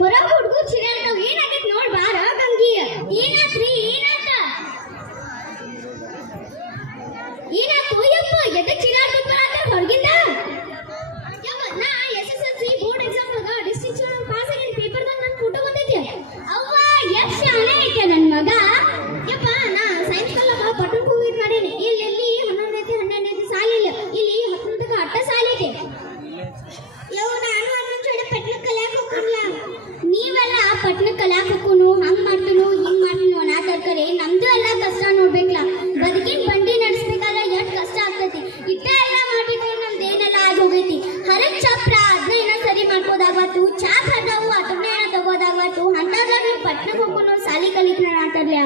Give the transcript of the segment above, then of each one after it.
ಹೊರ ಹುಡುಗರು ಚಿರಾಡ್ತಾವ ಏನಾಗೈತಿ ನೋಡ್ ಬಾರ ಗಂಗಿ ಏನಾತ್ರಿ ಏನಾತು ಯಪ್ಪ ಎದಕ್ಕೆ ಚಿರಾಡ್ಕೊಂಡ್ ಬರಾತ ಹೊರಗಿಂದ ಯಪ್ಪ ನಾ SSLC ಬೋರ್ಡ್ ಎಕ್ಸಾಮ್ ಒಳಗ ಡಿಸ್ಟಿಂಕ್ಷನ್ ಪಾಸ್ ಆಗಿನ ಪೇಪರ್ದಾಗ ನನ್ನ ಫೋಟೋ ಬಂದೈತಿ ಅವ್ವ ಎಷ್ಟು ಶಾಣೆ ಐತೆ ನನ್ನ ಮಗ ಯಪ್ಪ ನಾ ಸೈನ್ಸ್ ಕಲ್ಲಾಗ ಪಟ್ಟಣ ಹೋಗಿ ಮಾಡೇನಿ ಇಲ್ಲಿ 11ನೇ 12ನೇ ಸಾಲ ಇಲ್ಲ ಇಲ್ಲಿ 10ನೇ ಅಟ್ಟ ಸಾಲ ಐತೆ ಯವ್ವ ನಾನು ಅನ್ನೊಂದು ಚೋಡ ಪಟ್ಟಣ ಕಲ್ಯಾಕ ಹೋಗಲ್ಲ ನೀವೆಲ್ಲ ಪಟ್ಟಣ ಕಲ್ಯಾಕ ಹೋಗುನು ಹಂಗ್ ಮಾಡ್ತೀನೋ ಹಿಂಗ್ ಮಾಡ್ತೀನೋ ನಾ ತರ್ಕರೆ ನಮ್ದು ಎಲ್ಲ ಕಷ್ಟ ನೋಡ್ಬೇಕಲ್ಲ ಬದುಕಿನ ಬಂಡಿ ನಡೆಸಬೇಕಾದ್ರೆ ಎಷ್ಟು ಕಷ್ಟ ಆಗ್ತೈತಿ ಇಟ್ಟ ಎಲ್ಲ ಮಾಡಿದ್ರೆ ನಮ್ದೇನೆಲ್ಲ ಆಗಿ ಹೋಗೈತಿ ಹರಕ್ ಚಪ್ರ ಅದನ್ನ ಏನೋ ಸರಿ ಮಾಡ್ಕೋದಾಗತ್ತು ಚಾಪ್ ಹರ್ದಾವು ಅದನ್ನ ಏನೋ ತಗೋದಾಗತ್ತು ಅಂತದ್ರಾಗ ನೀವು ಪಟ್ಟಣಕ್ಕೆ ಹೋಗೋನು ಸಾಲಿ ಕಲಿಕ್ನ ಆತರ್ಲ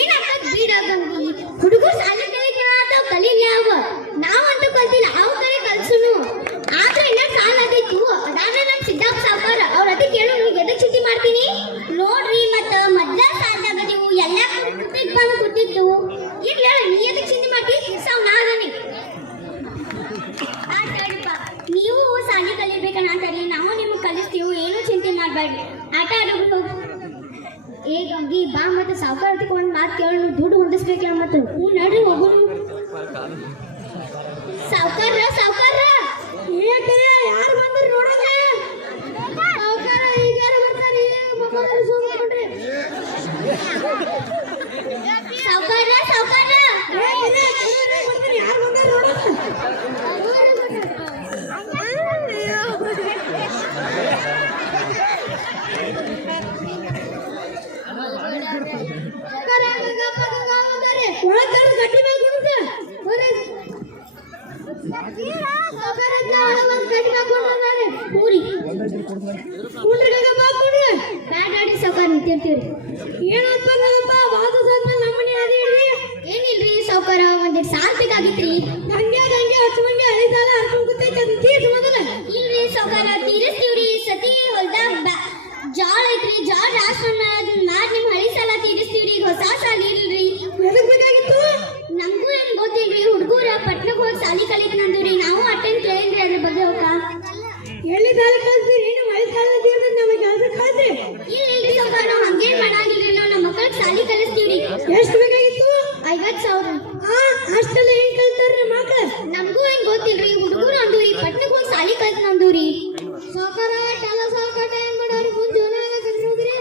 ಏನಾಗತ್ ಬೀರಾಗಂಗಿ ಹುಡುಗರು ಸಾಲಿ ಕಲಿಕ್ನ ಆತಾವ್ ಕಲೀಲಿ ಅವ ನಾವಂತೂ ಕಲ್ತಿಲ್ಲ ಅವ್ ಕಲಿ ಕಲ್ಸುನು ಆದ್ರೆ ಇನ್ನ ಸಾಲ ಅದಿತ್ತು ಅದಾದ್ರೆ ನಮ್ ಸಿದ್ದಪ್ಪ ಸಾವ್ಕಾರ ಅವ್ರ ಅದಕ್ಕೆ ಹೇಳು ನೀವು ಎದಕ್ ಚಿಂತೆ ಮಾಡ್ತೀನಿ ನೋಡ್ರಿ ಮತ್ತ ಮೊದ್ಲ ಸಾಲದಾಗ ನೀವು ಎಲ್ಲ ಕುತ್ತಿಗೆ ಬಂದು ಕೂತಿತ್ತು ಇರ್ಲಿ ಹೇಳ ನೀ ಎದಕ್ ಚಿಂತೆ ಮಾಡ್ತಿ ಸಾವ್ ನಾದನಿ ನೀವು ಸಾಲಿ ಕಲಿಬೇಕನ್ನಂತಾರಿ ನಾವು ನಿಮ್ಗೆ ಕಲಿಸ್ತೀವಿ ಏನು ಚಿಂತೆ ಮಾಡಬೇಡ್ರಿ ಆಟ ಆಡೋದು ಹೋಗಿ ಏ ಗಂಗಿ ಬಾ ಮತ್ತೆ ಸಾವ್ಕಾರ ತಗೊಂಡು ಮಾತು ಕೇಳು ದುಡ್ಡು ಹೊಂದಿಸ್ಬೇಕಲ್ಲ ಮತ್ತೆ ಹ್ಞೂ ನಡ್ರಿ ಹೋಗುನು ಸಾವ್ಕಾರ ಯಾರು ಬಂದ್ರಿ ನೋಡೋಣ ಸಾವ್ಕಾರ ಈಗಾರ ಬರ್ತಾರಿ ಸಾವ್ಕಾರ ಯಾರು ಬಂದಾರ ನೋಡೋಣ ಏನಿಲ್ರಿ ಸಾವ್ಕಾರ ಒಂದಿಟ್ಟು ಸಾರ್ ಬೇಕಾಗಿತ್ರಿ ಹಂಗೆ ಹತ್ತು ಮಂದಿ ಹಳಿದಾಲ ಹರ್ಕೊಂಡ್ ಕೂತೈತಿ ಅದನ್ನ ತೀರ್ಸ ಮೊದಲ ಇಲ್ರಿ ಸಾವ್ಕಾರ ತೀರಿಸ್ತೀವ್ರಿ ಸತಿ ಹೊಲ್ದಾಗ ಜಾಳ ಐತ್ರಿ ಜಾಳ ರಾಸನ್ನ ಅದನ್ನ ಮಾಡಿ ನಿಮ್ ಹಳಿ ಸಾಲ ತೀರಿಸ್ತೀವ್ರಿ ಈಗ ಹೊಸ ಸಾಲ ಇಲ್ರಿ ಎದಕ್ ಬೇಕಾಗಿತ್ತು ನಮಗೂ ಏನ್ ಗೊತ್ತಿಲ್ರಿ ಹುಡುಗರ ಪಟ್ನಕ್ಕೆ ಹೋಗಿ ಸಾಲಿ ಕಲಿಕನಂದ್ರಿ ನಾವು ಅಟೆಂಡ್ ಕೇಳಿದ್ರಿ ಅದ್ರ ಬಗ್ಗೆ ಹೋಗ ಎಲ್ಲಿ ಸಾಲ ಕಲ್ಸ್ತೀರಿ ನಿಮ್ಮ ಹಳಿ ಸಾಲ ತೀರ್ದ ನಮಗೆ ಕೆಲಸ ಕಳ್ಸ್ರಿ ಇಲ್ರಿ ಸಾವ್ಕಾರ ನಾವು ಹಂಗೇನ್ ಮಾಡಾಗಿಲ್ರಿ ನಾವು ನಮ್ಮ ಮಕ್ಕಳಿಗೆ ಸಾಲಿ ಕಲಿಸ್ತೀವ್ರಿ ಎಷ್ಟು ಬೇಕಾಗಿತ್ತು 50,000 ಅಷ್ಟೆಲ್ಲ ಏನ್ ಕಲ್ತಾರ್ರಿ ಮಕ್ಕಳು ನಮಗೂ ಏನ್ ಗೊತ್ತಿಲ್ರಿ ಹುಡುಗರು ಅಂದ್ರಿ ಪಟ್ನಕ್ಕೆ ಹೋಗಿ ಸಾಲಿ ಕಲ್ತನಂದ್ರಿ ಸಾವ್ಕಾರ ಟಲ ಸಾವ್ಕಾಟ ಏನ್ ಮಾಡೋರಿ ಮುಂದೆ ಜೀವನ ಕಲಿಸೋದ್ರಿ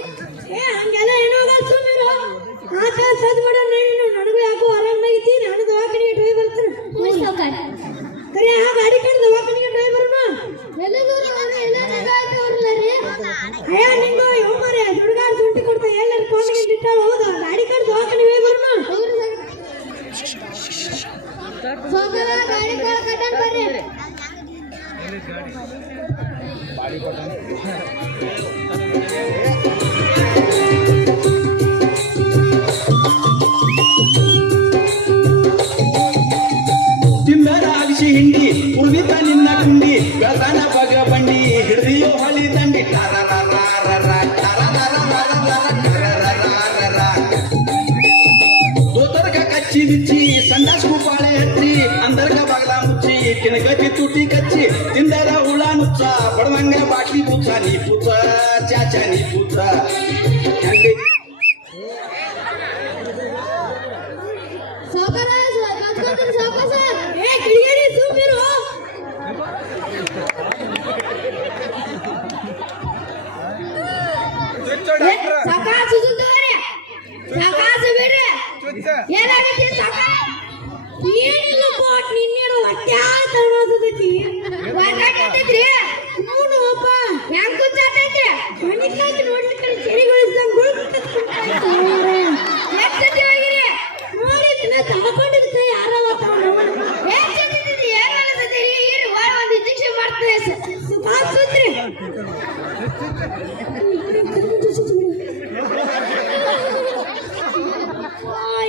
ಏ ಹಂಗೆಲ್ಲ ಏನೋ ಸುಮ್ಮಿರು ಆ ಕಾಲ ಸದ್ ಮಾಡೋ ನೀನು ನನಗೂ ಯಾಕೋ ಆರಾಮಾಗಿತ್ತಿ ನಾನು ದವಾಖಾನೆಗೆ ಡ್ರೈವ್ ಬರ್ತಾನೆ ಹ್ಞೂ ಸಾವ್ಕಾರ ಕರೆ ಆ ಗಾಡಿ ಕಡೆ ದವಾಖಾನೆಗೆ ಡ್ರೈವರ್ನ ಅಯ್ಯ ನಿಂಗು ಯಾವ ಮಾರೇ ಹುಡುಗಾರ ಸುಂಟಿ ಕೊಡ್ತಾ ಎಲ್ಲರೂ ಫೋನಿಗೆ ಬಿಟ್ಟಾಳ ಹೌದು ಗಾಡಿ ಕಡೆ ದವಾಖಾನೆಗೆ ಬರ್ನ ಸಾವ್ಕಾರ ಗಾಡಿ ಕಟ್ಟನ್ ಬರ್ರಿ ತಿಂದರಾಗಿಸಿ ಹಿಂಡಿ ಉಳಿದ ನಿನ್ನ ಕುಂಡಿ ಬೆಳತನ ಬಗ ಬಂಡಿ ಹಿಡಿದಿಯೋ ಹಳಿ ದಂಡಿ ದೋತರ್ಗ ಕಚ್ಚಿ ಬಿಚ್ಚಿ ಸಂಡಾಸ್ ಪಾಳೆ ಹಚ್ಚಿ ಅಂದರ್ಗ ಬಾಗ್ಲ ಮುಚ್ಚಿ ಕಿನಗತಿ ತುಟಿ ಕಚ್ಚಿ ತಿಂದರ ಹುಳ ನುಚ್ಚ ಬಡವಂಗ ಬಾಟ್ಲಿ ಪೂಚ ನೀ ಪೂಚ ಚಾಚ ನೀ ಪೂಚ ಏನಿಲ್ಲ ಕೋಟ್ ನಿನ್ನೇನು ಹೊಟ್ಟೆ ತಗೊಳೋದೈತಿ ಹೊರಗಾಟೈತ್ರಿ ನೋಡು ಅಪ್ಪ ಹೆಂಗ್ ಕುಂಚಾತೈತಿ ಮನಿಕಾಗಿ ನೋಡ್ಲಿಕ್ಕೆ ಚೆರಿಗೊಳಿಸ್ದಂಗ್ ಎಷ್ಟೊತ್ತಿ ಹೋಗಿರಿ ನೋಡಿ ದಿನ ತಗೊಂಡಿದ್ ಕೈ ಯಾರ ಹೆಚ್ಚಿದ್ದೀರಿ ಏನ್ ಮಾಡತ್ತೀರಿ ಏನು ಒಂದು ಇಂಜೆಕ್ಷನ್ ಮಾಡ್ತೇವೆ ಸುತ್ರಿ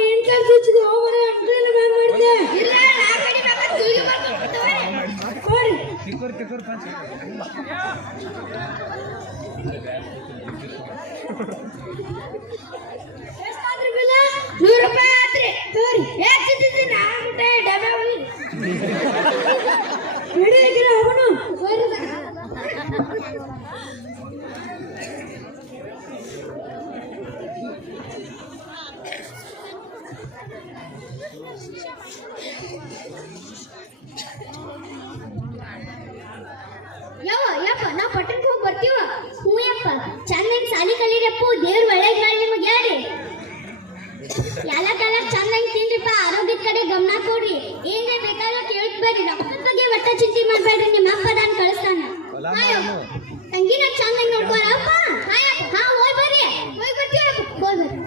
ಎಂಟರ್ ಸುಚ್ಚಿದ ಹೋಗೋಣ ಅಂಟ್ರೆಲ್ಲ ಬ್ಯಾನ್ ಮಾಡಿದೆ ಇಲ್ಲ ನಾ ಕಡಿ ಬೇಕು ಸುಳ್ಳು ಮಾಡ್ಕೊಂಡು ಕೊಡಿ ಟಿಕರ್ ಪಾಸ್ ಎಷ್ಟಾದ್ರಿ ಬಿಲ್ಲ 100 ರೂಪಾಯಿ ಆತ್ರಿ ತೋರಿ ಹೆಚ್ಚಿದ್ದೀರಿ ನಾ ಮುಟ್ಟೆ ಡಬ್ಬೆ ಹೋಗಿ ರೆಡಿ ಆಗಿರ ಹೋಗೋಣ ಅಪ್ಪು ದೇವ್ರ ಒಳ್ಳೇದ್ ಮಾಡಿ ನಿಮಗೆ ಹೇಳಿ ಎಲ್ಲ ಕಾಲ ಚೆನ್ನಾಗಿ ತಿನ್ರಿಪ್ಪ ಆರೋಗ್ಯದ ಕಡೆ ಗಮನ ಕೊಡ್ರಿ ಏನೇ ಬೇಕಾದ್ರೂ ಕೇಳ್ತ ಬರ್ರಿ ರೊಕ್ಕದ ಬಗ್ಗೆ ಒಟ್ಟ ಚಿಂತೆ ಮಾಡ್ಬೇಡ್ರಿ ನಿಮ್ಮ ಅಪ್ಪ ನಾನು ಕಳಿಸ್ತಾನ ತಂಗಿನ ಚೆನ್ನಾಗಿ ನೋಡ್ಕೋರ ಅಪ್ಪ ಹಾ ಹೋಯ್ ಬರ್ರಿ ಹೋಯ್ ಬರ್ತೀವಪ್ಪ ಹೋಯ್ ಬರ್ರಿ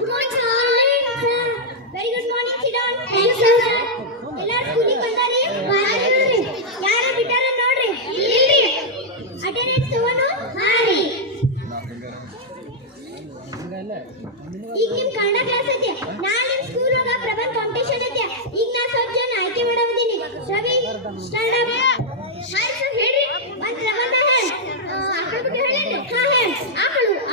Good morning, sir. Very good morning, Sidon. Thanks, sir. ಎಲ್ಲರೂ ಸ್ಕೂಲಿಗೆ ಬಂದಾರಿ? ಯಾರು ಬಿಟ್ಟಾರ ನೋಡ್ರಿ? ಇಲ್ರಿ. ಅಟೆಂಡೆನ್ಸ್ ತಗೊಂಡು? ಹಾ ರೀ. ಈಗ ನಿಮ್ ಕನ್ನಡ ಕ್ಲಾಸ್ ಐತಿ. ನಾಳೆ ನಿಮ್ ಸ್ಕೂಲ್ ಒಳಗ ಪ್ರಬಂಧ ಕಾಂಪಿಟಿಷನ್ ಐತಿ. ಈಗ ನಾ ಸ್ವಲ್ಪ ಜನ ಆಯ್ಕೆ ಮಾಡಾಕತ್ತೀನಿ. Ravi, stand up. Hi sir ಹೇಳ್ರಿ. ಒಂದು ಪ್ರಬಂಧ ಹೇಳಿ. ಆಕಳ ಬಗ್ಗೆ ಹೇಳಿ. ಹಾ ಹೇಳಿ.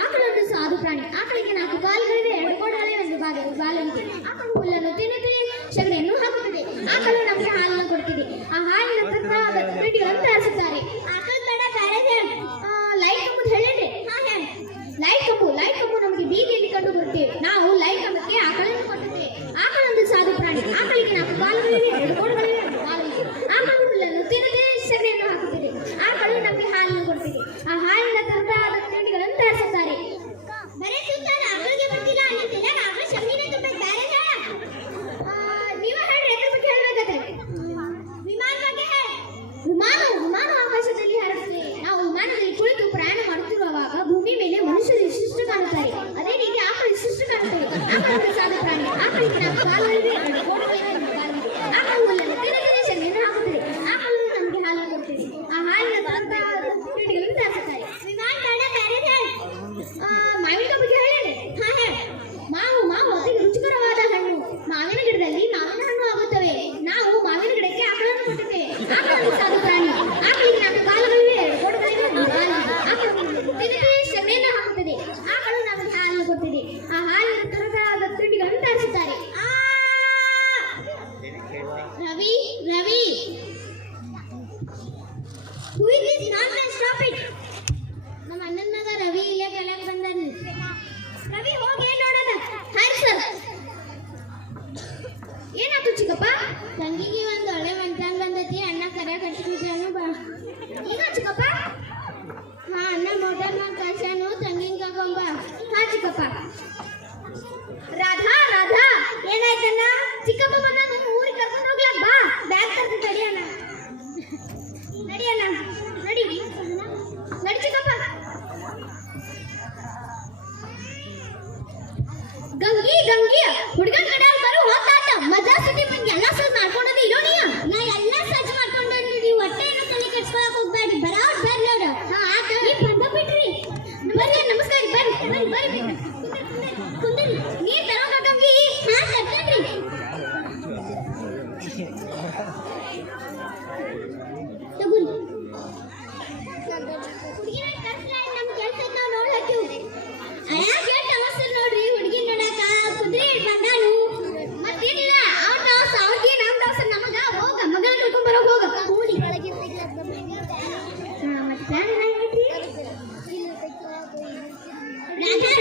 ಆಕಳು ಒಂದು ಸಾಧು ಪ್ರಾಣಿ. ಆಕಳಿಗೆ 4 ಕಾಲುಗಳಿವೆ, 2 ಕೊಡಲೆ, 1 ಬಾಲಂತಿ. ಆಕಳು ಹುಲ್ಲನ್ನು ತಿನ್ನುತ್ತದೆ, ಸಗಣಿಯನ್ನು ಹಾಕುತ್ತದೆ. ಆಕಳು ನಮಗೆ ಹಾಲನ್ನು ಕೊಡ್ತಿದೆ. ಆ ಹಾಲಿನ ನಂತರ ತಿಂಡಿಗಳನ್ನು ತಯಾರಿಸುತ್ತಾರೆ. ಆಕಳ ತಡ ಕಾರ್ಯ ಲೈಟ್ ಕಂಬದ ಹೇಳಿ. ಹಾ ಹೇಳಿ. ಲೈಟ್ ಕಂಬು ನಮಗೆ ಬೀದಿಯಲ್ಲಿ ಕಂಡು ಬರುತ್ತೇವೆ. ನಾವು ಲೈಟ್ ಕಂಬಕ್ಕೆ ಆಕಳನ್ನು ಕೊಟ್ಟಿದ್ದೇವೆ. ಆಕಳೊಂದು ಸಾಧು ಪ್ರಾಣಿ. ಆಕಳಿಗೆ 4 ಕಾಲುಗಳಿವೆ, 2 ಕೊಡಗಳಿವೆ, 1 ಬಾಲಂತಿ. ಆಕಳು ಹುಲ್ಲನ್ನು ತಿನ್ನುತ್ತದೆ, ಸಗಣಿಯನ್ನು ಹಾಕುತ್ತದೆ. ಆಕಳು ನಮಗೆ ಹಾಲನ್ನು ಕೊಡ್ತಿದೆ. ಆ ಹಾಲಿನ ನಂತರ ತಿಂಡಿಗಳನ್ನು ತಯಾರಿಸುತ್ತಾರೆ. ಬರೇ ಸುತ್ತಾರ ಆಕಳಿಗೆ ಬರ್ತಿಲ್ಲ ಅಲ್ಲಿ ತಲೆಗೆ ಆಕಳ ಸಗಣಿನೇ ತುಂಬಬೇಕು ಬೇರೆ ಹೇಳ. ನೀವು ಹೇಳ್ರಿ ಎದ್ರ ಬಗ್ಗೆ ಹೇಳ್ಬೇಕಾದ್ರೆ ವಿಮಾನ ಬಗ್ಗೆ ಹೇಳಿ. ವಿಮಾನ ಆಕಾಶದಲ್ಲಿ ಹಾರುತ್ತದೆ. ನಾವು ವಿಮಾನದಲ್ಲಿ ಕುಳಿತು ಪ್ರಯಾಣ ಮಾಡುತ್ತಿರುವಾಗ ಭೂಮಿ ಮೇಲೆ ಮನುಷ್ಯರು ಇಷ್ಟು ಕಾಣುತ್ತಾರೆ. ಅದೇ ರೀತಿ ಆಕಳು ಇಷ್ಟು ಕಾಣುತ್ತವೆ. ಆಕಳು ಸಾಧ ಪ್ರಾಣಿ. ಆಕಳಿಗೆ 4 ಕಾಲುಗಳಿವೆ, 2 ಕೋಣಗಳಿವೆ, 1 ಬಾಲಂತಿ. ಆಕಳು ಹುಲ್ಲನ್ನು ತಿನ್ನುತ್ತದೆ, ಸಗಣಿಯನ್ನು ಹಾಕುತ್ತದೆ. ಆಕಳು ನಮಗೆ ಹಾಲನ್ನು ಕೊಡ್ತದೆ. ಆ ಹಾಲಿನ ನಂತರ ತಿಂಡಿಗಳನ್ನು ತಯಾರಿಸುತ್ತಾರೆ. ವಿಮಾನ ಕಾರಣ ಬೇರೆ ಹೇಳಿ. ಮಾವಿನ ಬಗ್ಗೆ ಹೇಳಿ. ಹಾ ಹೇಳಿ. ಮಾವು ಅತಿ ರುಚಿಕರವಾದ ಹಣ್ಣು. ಮಾವಿನ ಗಿಡದಲ್ಲಿ ಮಾವಿನ ಹಣ್ಣು ಆಗುತ್ತವೆ. ನಾವು ಮಾವಿನ ಗಿಡಕ್ಕೆ ಆಕಳನ್ನು ಕೊಟ್ಟಿದ್ದೇವೆ. ಆಕಳು ಸಾಧು ಪ್ರಾಣಿ. ಆಕಳಿಗೆ 4 ಕಾಲುಗಳಿವೆ, 2 ಕೊಡಗಳಿವೆ, 1 ಬಾಲಂತಿ. ಆಕಳು ತಿನ್ನುತ್ತದೆ, ಸಗಣಿಯನ್ನು ಹಾಕುತ್ತದೆ. ಆಕಳು ನಮಗೆ ಹಾಲನ್ನು ಕೊಡ್ತಿದೆ. ಆ ಹಾಲಿನ ತರಹದ ತಿಂಡಿಗಳನ್ನು ತಯಾರಿಸುತ್ತಾರೆ. Ravi Who is this nonsense? Stop it. ನಮ್ಮ ಅಣ್ಣನ ಮಗ ರವಿ ಇಲ್ಲೇ ಕಲಿಯಕ್ಕೆ ಬಂದಾನೆ. ರವಿ ಹೋಗಿ ಏನ್ ನೋಡೋಣ. Hi sir. ಏನಾಯ್ತು ಚಿಕ್ಕಪ್ಪ? ತಂಗಿಗೆ ಒಂದು ಒಳ್ಳೆ ಮಂಚಾನ್ ಬಂದೈತಿ. ಅಣ್ಣ ಕರೆಯ ಕಟ್ಟಿದ್ದಾನು ಬಾ. ಈಗ ಚಿಕ್ಕಪ್ಪ? ಹಾ ಅಣ್ಣ ಮೋಟರ್ ಮ್ಯಾಗ ಕಳ್ಸಾನು, ತಂಗಿನ ಕರ್ಕೊಂಬ. ಹಾ ಚಿಕ್ಕಪ್ಪ. ರಾಧಾ ಏನಾಯ್ತಣ್ಣ? ಚಿಕ್ಕಪ್ಪ ಬಂದ ಊರಿಗೆ ಕರ್ಕೊಂಡು ಹೋಗ್ಲಕ್ ಬಾ. ಬ್ಯಾಗ್ ತರ್ತೀನಿ ತಡಿಯಣ್ಣ. ನಡಿ ಚಿಕ್ಕಪ್ಪ. ಗಂಗಿ ಹುಡುಗನ ಕಡೆ ಬರೋ ಹೋಗ್ತಾತ. ಮಜಾ ಸುದ್ದಿ ಬಂದು ಎಲ್ಲ ಸರ್ ಮಾಡ್ಕೊಂಡೋದು ಇರೋ ನೀ. ನಾ ಎಲ್ಲ ಸರ್ಚ್ ಮಾಡ್ಕೊಂಡ್ರಿ. ಹೊಟ್ಟೆ ಏನೋ ತಲೆ ಕೆಡ್ಸ್ಕೊಳಕ್ ಹೋಗ್ಬೇಡಿ. ಬರಾವ್ ಬರ್ರಿ ನೋಡು. ಹಾ ಆತ ನೀವ್ ಬಂದ ಬಿಟ್ರಿ. ಬರ್ರಿ ನಮಸ್ಕಾರ. ಬರ್ರಿ ಕುಂದ್ರಿ. ನೀರ್ ತರೋಕ ಗಂಗಿ. ಹಾ ತರ್ತೇನ್ರಿ. ತಗೋರಿ. ಹುಡುಗಿನ ಕರ್ಸ್ಲಾ ನಮ್ ಕೆಲ್ಸ ನಾವ್ ನೋಡ್ಲತ್ತೀವಿ. ಅಣ್ಣ ಕೇಳ್ತ ಅವಸರ ನೋಡ್ರಿ. ಹುಡುಗಿ ನೋಡಾಕ ಕುದುರೆ ಬಂದಾನು. ಮತ್ತೇನಿಲ್ಲ ಅವ್ರ ದವಸ ಅವ್ರಿಗೆ ನಮ್ ದವಸ ನಮಗ. ಹೋಗ ಮಗಳ ಕರ್ಕೊಂಡ್ ಬರೋಗ ಹೋಗ. ಕೂಡಿ ಒಳಗೆ ಮತ್ತೆ ಪ್ಲಾನ್ ಏನಾಗೈತಿ? ರಾಧಾ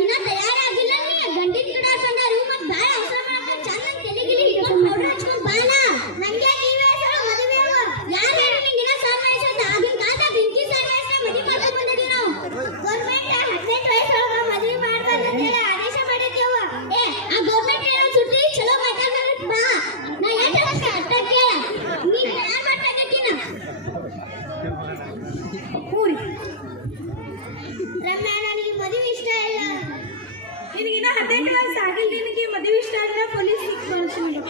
ಇನ್ನ ತಯಾರಾಗಿಲ್ಲ ನೀ. ಗಂಡಿನ ಕಡೆ ಬಂದಾರು. ಮತ್ ಬಾಳ ಅವಸರ ಮಾಡಕ ಚೆನ್ನಾಗಿ ತಲೆಗಿಲಿ ಹಿಡ್ಕೊಂಡು ಪೌಡರ್ ಹಚ್ಕೊಂಡ್ ಬಾಳ. ನಂಗೆ ನೀವೇ ಹೇಳು ಮದುವೆ ಹೇಳು. ಯಾರು ಹೇಳಿ ನಿಂಗಿನ ಸನ್ಮಾಯಿಸ ಆಗಿನ ಕಾಲ ಬೆಂಕಿ ಸನ್ಮಾಯಿಸ ಮದುವೆ ಮಾಡ್ಕೊಂಡ್ ಬಂದಿದ್ದೀವಿ ನಾವು. ಗೌರ್ಮೆಂಟ್ 18 ವಯಸ್ಸೊಳಗ ಮದುವೆ ಮಾಡ್ಬಾರ್ದು ಅಂತ ಹೇಳಿ ಆದೇಶ ಮಾಡಿದ್ದೇವ. ಆ ಗೌರ್ಮೆಂಟ್ ಹೇಳೋ ಸುದ್ದಿ ಚಲೋ ಮಾತಾಡ್ಬೇಕು ಬಾ. ನಾ ಏನ್ ಹೇಳಕ್ಕೆ ಅಷ್ಟ ಕೇಳ. ನೀ ಯಾರು ಮಾತಾಡಕ್ಕಿನ ಕೂರಿ. ರಮ್ಯಾ ನನಗೆ ಮದುವೆ ಇಷ್ಟ ಇಲ್ಲ. ನಿನಗಿನ್ನ 18 ವಯಸ್ಸು ಆಗಿಲ್ಲ. ನಿನಗೆ ಮದುವೆ ಇಷ್ಟ ಆಗಿಲ್ಲ. ಪೊಲೀಸ್ ಕಳಿಸ್ತೀನಿ.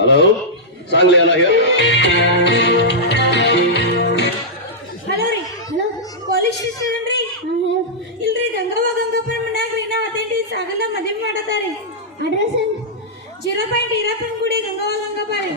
ಹಲೋ ಸಾಂಗ್ಲಿ ಅಲ್ಲ ಹೇಳ. ಹಲೋ ರೀ. ಹಲೋ ಪೊಲೀಸ್ ಸ್ಟೇಷನ್ ಅನ್ರಿ? ಇಲ್ರಿ ಗಂಗಪ್ಪನ ಮನ್ಯಾಗ್ರಿ. ನಾ 18 ವಯಸ್ಸು ಆಗಲ್ಲ ಮದುವೆ ಮಾಡತಾರಿ. ಅಡ್ರೆಸ್ 0.ಈರಪ್ಪನ ಗುಡಿ ಗಂಗಪ್ಪ ರೀ.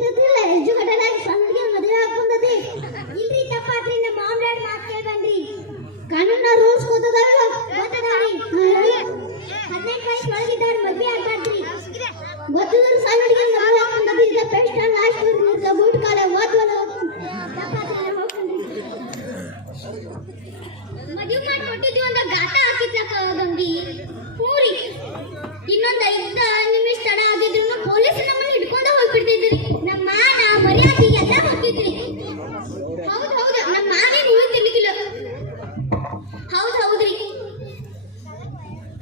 ಬಂದಿರ್ತಿಲ್ಲ ಎಜುಕೇಟೆಡ್ ಆಗಿ ಸಣ್ಣಗೆ ಮದುವೆ ಹಾಕೊಂಡತಿ ಇಲ್ರಿ ತಪ್ಪಾತ್ರಿ ನಮ್ಮ ಮಾಮ್ ಡ್ಯಾಡ್ ಮಾತು ಕೇಳ್ಬನ್ರಿ ಕಾನೂನ ರೂಲ್ಸ್ ಗೊತ್ತದಾವಿಲ್ಲ ಗೊತ್ತದಾರಿ 18 ವಯಸ್ಸು ಒಳಗಿದ್ದವ್ರು ಮದುವೆ ಆಗ್ಬಾರ್ದ್ರಿ ಗೊತ್ತಿದ್ರು ಸಣ್ಣ ಹುಡುಗಿ ಮದುವೆ ಹಾಕೊಂಡತಿ ಈಗ ಬೆಸ್ಟ್ ಅಂಡ್ ಲಾಸ್ಟ್ ಇರ್ಲಿಲ್ಲ ಬೂಟ್ ಕಾಲ ಓದ್ವಲ್ಲ ತಪ್ಪಾತ್ರಿ ನಾವು ಹೋಗ್ಕೊಂಡ್ರಿ ಮದುವೆ ಮಾಡಿ ಕೊಟ್ಟಿದ್ವಿ ಅಂತ ಗಾಟ ಹಾಕಿದ್ಲಕ್ಕ ಗಂಗಿ ಊರಿ ಇನ್ನೊಂದು 5 ನಿಮಿಷ ತಡ ಆಗಿದ್ರು ಪೊಲೀಸ್ ನಮ್ಮನ್ನ ಹಿಡ್ಕೊಂಡು ಹೋಗ್ಬಿಡ್ತಿದ್ರಿ ನಮ್ಮ ಮಾನ ಮರ್ಯಾದೆ ಎಲ್ಲ ಹೋಗ್ತಿದ್ರಿ ಹೌದು ಹೌದು ನಮ್ಮ ಮಾವಿಗೆ ಉಳಿತಿರ್ಲಿಕ್ಕಿಲ್ಲ ಹೌದ್ರಿ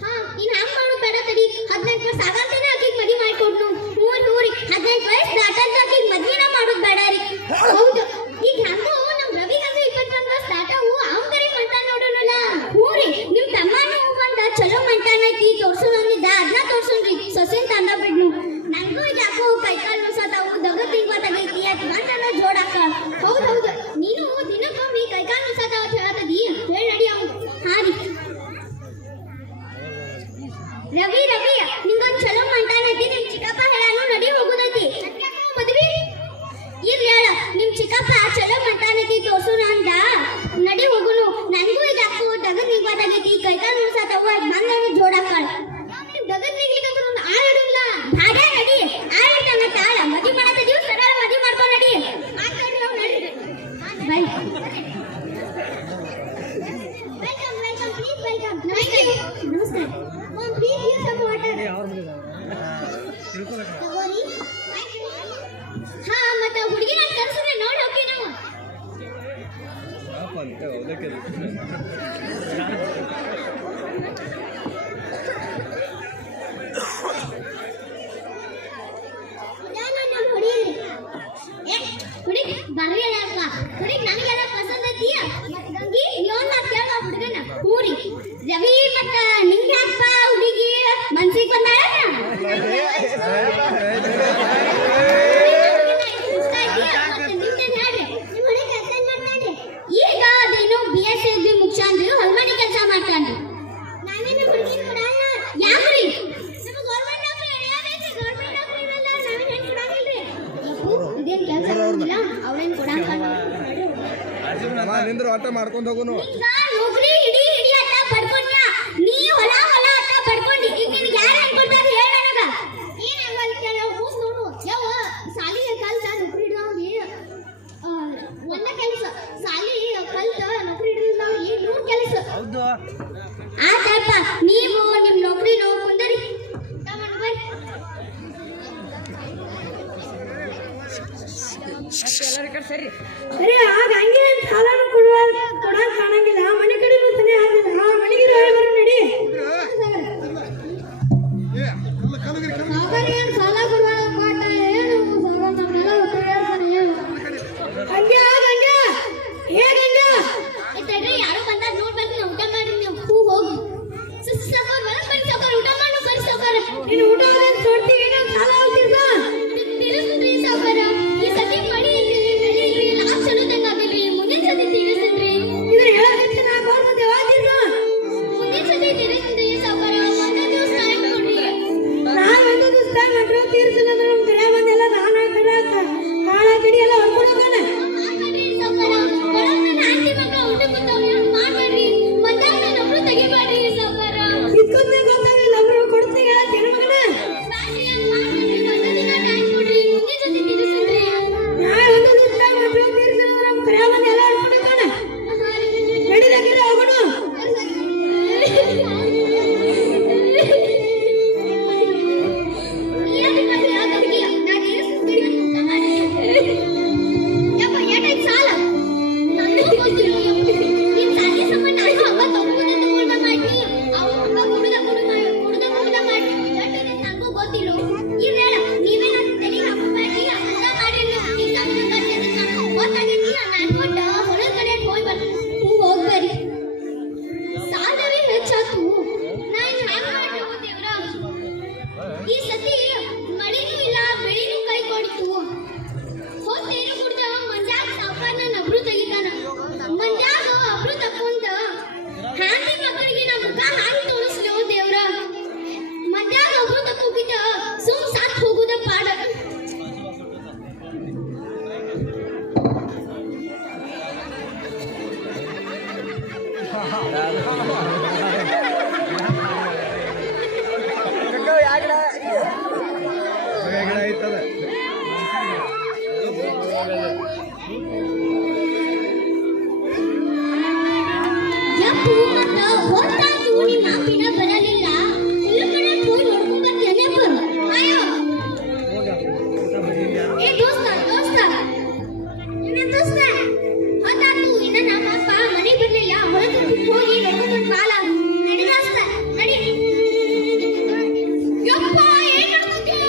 ಹಾ ಇನ್ ಹಂಗ್ ಮಾಡು ಬೇಡ ತಡಿ 18 ವರ್ಷ ಆಗಂತೇನೆ ಆಕಿಗೆ ಮದುವೆ ಮಾಡ್ಕೊಡ್ನು ಊರಿ 18 ವಯಸ್ಸು ದಾಟಂತ ಆಕಿಗೆ ಮದುವೆನ ಮಾಡೋದು ಬೇಡ ರೀ ಹೌದು ಈಗ ಹಂಗೂ ನಮ್ಮ ರವಿಗಂತೂ 21 ವರ್ಷ ದಾಟವು ಅವ್ಗರಿ ಮಾಡ್ತಾನ ನೋಡೋಣಲ್ಲ ಊರಿ ನಿಮ್ ತಮ್ಮನೂ ಒಂದ ಚಲೋ ಮಾಡ್ತಾನ ಐತಿ ತೋರ್ಸೋದಂದಿದ್ದ ಅದನ್ನ ತೋರ್ಸೋಣ್ರಿ ಸೊಸೆನ್ ತಂದ ಬಿಡ್ನು ನಂಗೂ ಯಾಕೋ ಕೈಕಾಲು ನುಸಾತಾವು ದಗ ತಿಂಗತಗೈತಿ ಅದ್ ಗಂಟನ ಜೋಡಾಕ ಹೌದು ನೀನು ದಿನಕ್ಕೊಮ್ಮೆ ಕೈಕಾಲು ನುಸಾತಾವ ಅಂತ ಹೇಳತದಿ ಹೇಳಿ ನಡಿ ಅವ್ನು ಹಾ ರೀ ರವಿ ನಿಂಗೊಂದ್ ಚಲೋ ಮಾಡ್ತಾನೈತಿ ನಿಮ್ ಚಿಕ್ಕಪ್ಪ ಹೇಳಾನು ನಡಿ ಹೋಗುದೈತಿ ಮದ್ವಿ ಇರ್ಲಿ ಹೇಳ ನಿಮ್ ಚಿಕ್ಕಪ್ಪ ಚಲೋ ಮಾಡ್ತಾನೈತಿ ತೋರ್ಸೋಣ ಅಂತ ನಡಿ ಹೋಗುನು ನಂಗೂ ಯಾಕೋ ದಗದ್ ನಿಂಗತಗೈತಿ ಕೈಕಾಲು ನುಸಾತಾವು ಅದ್ ಗಂಟನ ಜೋಡಾಕ ದಗದ್ ನಿಂಗ್ಲಿಕ್ಕಂದ್ರೂ ಆಳಿಡಿಲ್ಲ ಭಾಗ್ಯ ನಡಿ ಆಳಿಡ್ತಾನ ತಾಳ ಮದುವೆ ಮಾಡತ್ತಿದೀವಿ ಸರಳ ಮದುವೆ ಮಾಡ್ಕೊಂಡು ನಡಿ ಮಾಡ್ಕೊಂಡ್ರಿ ಅವ್ನು ನಡಿ ಬೈ ವೆಲ್ಕಮ್ ಪ್ಲೀಸ್ ವೆಲ್ಕಮ್ ನಮಸ್ತೆ ma'am please use some water ತಗೋರಿ ಹಾ ಮತ್ತೆ ಹುಡುಗಿನ ಕರ್ಸಿದ್ರೆ ನೋಡಿ ಹೋಗಿ ನಾವು ಹುಡುಗಿ ಬರ್ಲಿಲ್ಲಪ್ಪ ಹುಡುಗಿ ನನಗೆಲ್ಲ ಪಸಂದ್ ಐತಿ ಮತ್ತೆ ಗಂಗಿ ನೀವೊಂದು ಮಾತು ಕೇಳ ಹುಡುಗನ ಊರಿ ರವಿ ಮತ್ತ ನಿಂಗೆ ಅಪ್ಪ ಹುಡುಗಿ ಮನ್ಸಿಗೆ ಬಂದಾಳ ಈಗ ಅದೇನೋ BSc ಮುಗ್ಸಾನ್ರಿ ಹೊಲ್ಮನೆ ಕೆಲಸ ಮಾಡ್ತಾನ್ರಿ ನಾವೇನು ಹುಡುಗಿ ಕೊಡಲ್ಲ ಯಾಕ್ರಿ ನಮ್ಮ ಗೌರ್ಮೆಂಟ್ ನೌಕರಿ ಎಳೆಯಬೇಕು ಗೌರ್ಮೆಂಟ್ ನೌಕರಿ ಇರಲ್ಲ ನಾವೇನು ಹೆಣ್ಣು ಕೊಡಂಗಿಲ್ರಿ ಇದೇನು ಕೆಲಸ ಮಾಡಲ್ಲ ಅವಳೇನು ಕೊಡಂಗಿಲ್ಲ ನಿಂದ್ರು ಆಟ ಮಾಡ್ಕೊಂಡು ಹೋಗುನು ಈಗ ನೌಕರಿ ಹಿಡಿ ಅಂತ ಪಡ್ಕೊಂಡ ನೀ ಹೊಲ ಅಂತ ಪಡ್ಕೊಂಡಿ ಈಗ ನಿನಗೆ ಯಾರು ಅನ್ಕೊಳ್ತಾರೆ ಹೇಳ ನನಗ ಏನು ಆಗಲ್ಲ ಕೇಳ ಹೋಗಿ ನೋಡು ಯಾವ ಸಾಲಿಗೆ ಕಲ್ತ ನೌಕರಿ ಇಡೋಂಗಿ ಒಂದ ಕೆಲಸ ಸಾಲಿ ಕಲ್ತ ನೌಕರಿ ಇಡೋಲ್ಲ ಏನು 100 ಕೆಲಸ ಹೌದು ಆತಪ್ಪ ನೀವು ನಿಮ್ಮ ನೌಕರಿ ನೋಡ್ಕೊಂಡ್ರಿ ತಗೊಂಡು ಬರ್ರಿ ಅರೆ ಆಗ ಹಂಗೆ ಸಾಲನು ಕೊಡಾಕ್ ಕಾಣಂಗಿಲ್ಲ ಮನೆ ಕಡೆ ಬರ್ತಾನೆ ಆಗಿಲ್ಲ ಮನೆಗೆ ಬರೋ ನಡಿ ಸಾಗರ ಏನು ಸಾಲ ಕೊಡುವಾಗ ಪಾಠ ಏನು ಸಾಗರ ನಮ್ಮೆಲ್ಲ ಹೇಳ್ತಾನೆ ಹಂಗೆ ಹೇಗಂಗ ಆಯ್ತಡ್ರಿ ಯಾರು ಬಂದಾಗ ನೋಡ್ಬೇಕು ನಾವು ಊಟ ಮಾಡ್ರಿ ನೀವು ಹೋಗಿ ಸಾಕೋರ್ ಬರ ಬರಿ ಸಾಕೋರ್ ಊಟ ಮಾಡು ಬರಿ ಸಾಕೋರ್ ನೀನು ಊಟ ಆದ್ರೆ ಸೊಡ್ತಿಗೆ ನಾನು ಸಾಲ ಹೋಗ್ತಿರ್ಬಾ ತಿರುಗಿದ್ರಿ ಸಾಕೋರ್ ಈ ಸತಿ ಮಳಿ ಇಲ್ರಿ ಬೆಳಿ ಇಲ್ರಿ ಲಾಸ್ಟ್ ಚಲೋ ತಂಗ ಆಗಿಲ್ರಿ ಮುಂದಿನ ಸತಿ ಯಪ್ಪು ಮತ್ತ ಹೊತ್ತಾಯ್ತು ನಿಮ್ಮ ಮಾಪಿನ ಬರಲಿಲ್ಲ ಎಲ್ಲ ಕಡೆ ಹೋಗಿ ನೋಡ್ಕೊಂಡ್ ಬರ್ತೀಯಪ್ಪ ಅಯ್ಯೋ ಏ ದೋಸ್ತ ಏನ ದೋಸ್ತ ಹೊತ್ತಾಯ್ತು ಇನ್ನ ನಮ್ಮ ಅಪ್ಪ ಮನೆಗೆ ಬರ್ಲಿಲ್ಲ ಹೊರಗೆ ಹೋಗಿ ನೋಡ್ಕೊಂಡ್ ಬಾಲ ನಡಿ ದೋಸ್ತ ನಡಿ ಯಪ್ಪ ಏನ್ ಮಾಡ್ಕೊಂತೀಯ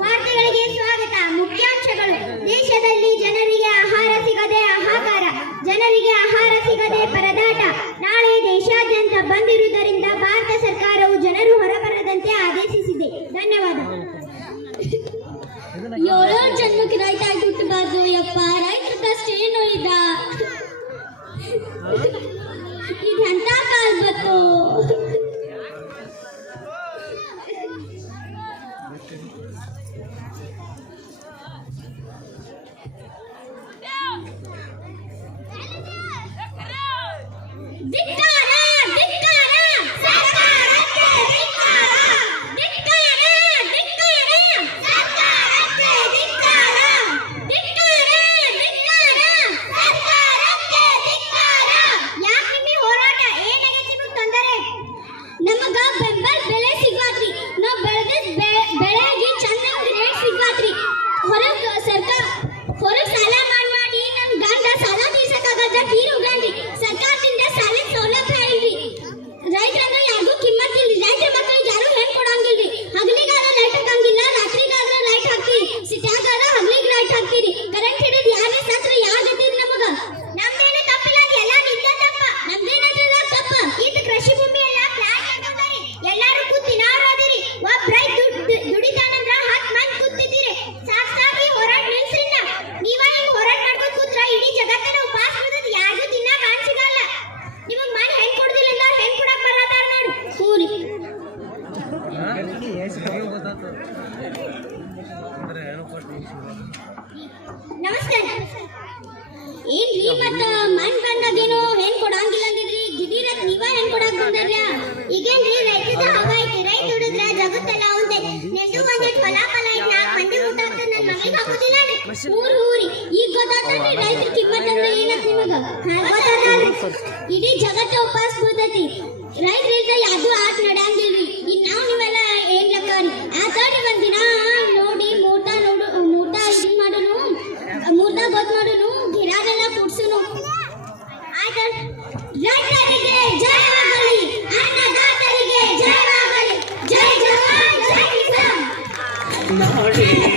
ವಾರ್ತೆಗಳಿಗೆ ಸ್ವಾಗತ. ಮುಖ್ಯಾಂಶಗಳು: ದೇಶದಲ್ಲಿ ಜನರಿಗೆ ಆಹಾರ ಸಿಗದೆ ಪರದಾಟ. ನಾಳೆ ದೇಶಾದ್ಯಂತ ಬಂದ್ ಇರುವುದರಿಂದ ಭಾರತ ಸರ್ಕಾರವು ಜನರು ಹೊರಬರದಂತೆ ಆದೇಶಿಸಿದೆ. ಧನ್ಯವಾದ. ಏಳೋ ಜನ್ಮಕ್ಕೆ ರೈತ ಆಗಿ ಹುಟ್ಟಬಾರ್ದು ಯಪ್ಪ. ರೈತರ ಕಷ್ಟ ಏನು ಇದ? ಇದೆಂತ ಕಾಲ ಬಂತು? ಧಿಕ್ಕಾರ ಧಿಕ್ಕಾರ ಸರ್ಕಾರಕ್ಕೆ ಧಿಕ್ಕಾರ ಧಿಕ್ಕಾರ ಧಿಕ್ಕಾರ ಸರ್ಕಾರಕ್ಕೆ ಧಿಕ್ಕಾರ ಧಿಕ್ಕಾರ ಧಿಕ್ಕಾರ ಸರ್ಕಾರಕ್ಕೆ ಧಿಕ್ಕಾರ. ಯಾಕೆ ನಿಮಗೆ ಹೋರಾಟ? ಏನಾಗೈತಿ ನಿಮಗೆ ತೊಂದರೆ? ನಮಗ ಬೆಂಬಲ ಬೆಲೆ ಸಿಗ್ವಾತ್ರಿ. ನಾವು ಬೆಳೆದ ಬೆಳೆಗೆ ಚೆನ್ನಾಗಿ ರೇಟ್ ಸಿಗ್ವಾತ್ರಿ. ಹೊರಗೆ ಸರ್ಕಾರ ಹೊರಗೆ ಸಾಲ ಮಾಡಿ ನನ್ನ ಗಂಡ ಸಾಲ ತೀರ್ಸಕ್ಕಾಗದ ತೀರು ಹೋಗ್ರಿ. ಸರ್ಕಾರದಿಂದ ಸಾಲ ಸೌಲಭ್ಯ ಇಲ್ರಿ. ರೈತರಂಗ ಯಾರಿಗೂ ಕಿಮ್ಮತ್ ಇಲ್ರಿ. ರೈತರ ಮಕ್ಕಳಿಗೆ ಯಾರು ಹೆಣ್ ಕೊಡಂಗಿಲ್ರಿ. ಹಗಲಿಗಾರ ಲೈಟ್ ಹಾಕಂಗಿಲ್ಲ, ರಾತ್ರಿಗಾರ ಲೈಟ್ ಹಾಕ್ತೀರಿ. ಸಿಟ್ಯಾಗಾರ ಹಗಲಿಗೆ ಲೈಟ್ ಹಾಕ್ತೀರಿ. ಕರೆಂಟ್ ಹಿಡಿದು ಯಾರೇ ಸತ್ರ ಯಾರು ಜೊತೆ ನಮಗ? ನಮ್ದೇನು ತಪ್ಪಿಲ್ಲ, ಎಲ್ಲ ನಿಮ್ದೇ ತಪ್ಪ. ನಮ್ದೇನಾದ್ರೂ ತಪ್ಪ? ಇದು ಕೃಷಿ ಭೂಮಿ ಎಲ್ಲ ಪ್ಲಾಟ್ ಹಾಕಂತಾರಿ. ಎಲ್ಲಾರು ಕೂತಿ ನಾವು ಅದಿರಿ. ಒಬ್ಬ ರೈತ ದುಡಿತಾನಂದ್ರ 10 ಮಂದಿ ಕೂತಿದ್ದೀರಿ. ಸಾಕು ಹೋರಾಟ ನಿಲ್ಸ್ರಿಲ್ಲ. ನೀವ ಹಿಂಗ್ ಹೋರಾಟ ಮಾಡ್ಕೊಂಡು ಕೂತ್ರ ಇಡೀ ಜಗತ್ತನ್ನ ಉಪವಾಸ ಬಿಡೋದು ಯಾರಿಗೂ ತಿನ್ನಾಕ ಅನ್ಸಿಗಲ್ಲ. ನಿಮಗ್ ಮನೆ ಹೆಣ್ ಕೊಡ್ದಿಲ್ಲ, ಹೆಣ್ ಕೊಡಕ್ ಬರತಾರ ನೋಡಿ. ಕೂರಿ ನಮಸ್ಕಾರ. ಏನ್ರಿ ಮತ್ತ ಮನ್ ಬಂದಾಗೇನೋ ಹೆಣ್ ಕೊಡಂಗಿಲ್ಲ ಅಂದಿದ್ರಿ. ದಿಢೀರತ್ ನೀವ ಹೆಣ್ ಕೊಡಕ್ ಬಂದ್ರಲ್ಲ. ಈಗೇನ್ರಿ ರೈತದ ಹವಾ ಐತಿ. ರೈತ ದುಡಿದ್ರ ಜಗತ್ತೆಲ್ಲ ಒಂದೇ. ನೆಂಟು ಒಂದಿಟ್ಟು ಫಲ ಐತಿ. 4 ಮಂದಿ ಊಟ ಆಗ್ತದ. ನನ್ನ ಮನೆಗೆ ಹಾಕೋದಿಲ್ಲ. ಊರಿ ಈಗ ಗೊತ್ತಾಗ್ತದ್ರಿ ರೈತರ ಕಿಮ್ಮತ್ ಅಂದ್ರೆ ಏನಂತ ನಿಮಗ? ಗೊತ್ತಾಗಲ್ರಿ. ಇಡೀ ಜಗತ್ತ ಉಪವಾಸ ಬೀಳ್ತೈತಿ. ರೈತರಿಂದ ಯಾವ್ದು ಆಟ ನಡೆಯಂಗಿಲ್ರಿ. ಈಗ ನಾವು ನೀವೆಲ್ಲ ಏನ್ ಲೆಕ್ಕರಿ ಆತಾಡಿ ಒಂದಿನ ನೋಡಿ ಮೂರ್ತ ಇದನ್ ಮಾಡೋನು, ಮೂರ್ತ ಗೊತ್ತ ಮಾಡೋನು, ಗಿರಾಗೆಲ್ಲ ಕುಡ್ಸುನು. ಆಯ್ತ ರೈತರಿಗೆ ಜಯವಾಗಲಿ, ಅನ್ನದಾತರಿಗೆ ಜಯವಾಗಲಿ. ಜೈ ಜವಾನ್ ಜೈ ಕಿಸಾನ್. ನಾಡಿನ